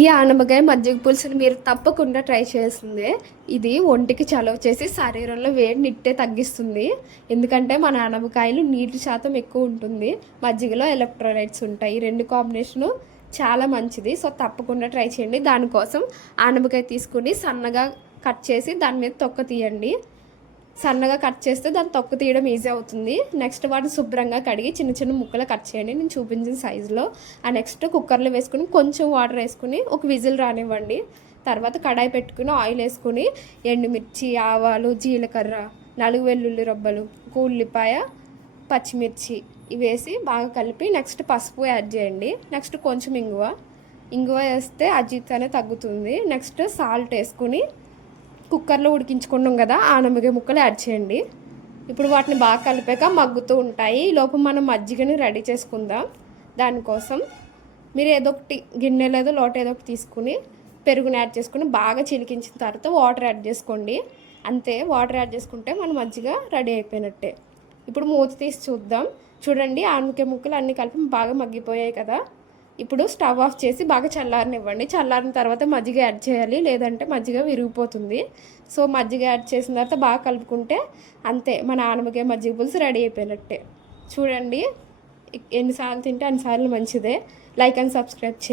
ఈ ఆనపకాయ మజ్జిగ పులుసుని మీరు తప్పకుండా ట్రై చేయాల్సిందే. ఇది ఒంటికి చలవ చేసి శరీరంలో వేడినిట్టే తగ్గిస్తుంది. ఎందుకంటే మన ఆనపకాయలు నీటి శాతం ఎక్కువ ఉంటుంది. మజ్జిగలో ఎలక్ట్రోలైట్స్ ఉంటాయి. ఈ 2 కాంబినేషను చాలా మంచిది. సో, తప్పకుండా ట్రై చేయండి. దానికోసం ఆనపకాయ తీసుకొని సన్నగా కట్ చేసి దాని మీద తొక్క తీయండి. సన్నగా కట్ చేస్తే దాన్ని తొక్క తీయడం ఈజీ అవుతుంది. నెక్స్ట్ వాటిని శుభ్రంగా కడిగి చిన్న చిన్న ముక్కలు కట్ చేయండి నేను చూపించిన సైజులో. నెక్స్ట్ కుక్కర్లో వేసుకుని కొంచెం వాటర్ వేసుకుని ఒక విజిల్ రానివ్వండి. తర్వాత కడాయి పెట్టుకుని ఆయిల్ వేసుకుని ఎండుమిర్చి, ఆవాలు, జీలకర్ర, 4 వెల్లుల్లి రబ్బలు, ఒక ఉల్లిపాయ, పచ్చిమిర్చి ఇవి వేసి బాగా కలిపి నెక్స్ట్ పసుపు యాడ్ చేయండి. నెక్స్ట్ కొంచెం ఇంగువ వేస్తే అజీర్తి అనేది తగ్గుతుంది. నెక్స్ట్ సాల్ట్ వేసుకుని కుక్కర్లో ఉడికించుకున్నాం కదా, ఆనపకాయ ముక్కలు యాడ్ చేయండి. ఇప్పుడు వాటిని బాగా కలిపాక మగ్గుతూ ఉంటాయి. ఈ లోపు మనం మజ్జిగని రెడీ చేసుకుందాం. దానికోసం మీరు ఏదో ఒకటి గిన్నె లేదా లోట ఏదో ఒకటి తీసుకుని పెరుగుని యాడ్ చేసుకుని బాగా చిలికించిన తర్వాత వాటర్ యాడ్ చేసుకోండి. అంతే, వాటర్ యాడ్ చేసుకుంటే మన మజ్జిగ రెడీ అయిపోయినట్టే. ఇప్పుడు మూత తీసి చూద్దాం. చూడండి, ఆనపకాయ ముక్కలు అన్నీ కలిపి బాగా మగ్గిపోయాయి కదా. ఇప్పుడు స్టవ్ ఆఫ్ చేసి బాగా చల్లారనివ్వండి. చల్లారిన తర్వాత మజ్జిగ యాడ్ చేయాలి, లేదంటే మజ్జిగ విరిగిపోతుంది. సో, మజ్జిగ యాడ్ చేసిన తర్వాత బాగా కలుపుకుంటే అంతే, మన ఆనపకాయ మజ్జిగ పులుసు రెడీ అయిపోయినట్టే. చూడండి, ఎన్నిసార్లు తింటే అన్నిసార్లు మంచిదే. లైక్ అండ్ సబ్స్క్రైబ్ చేయండి.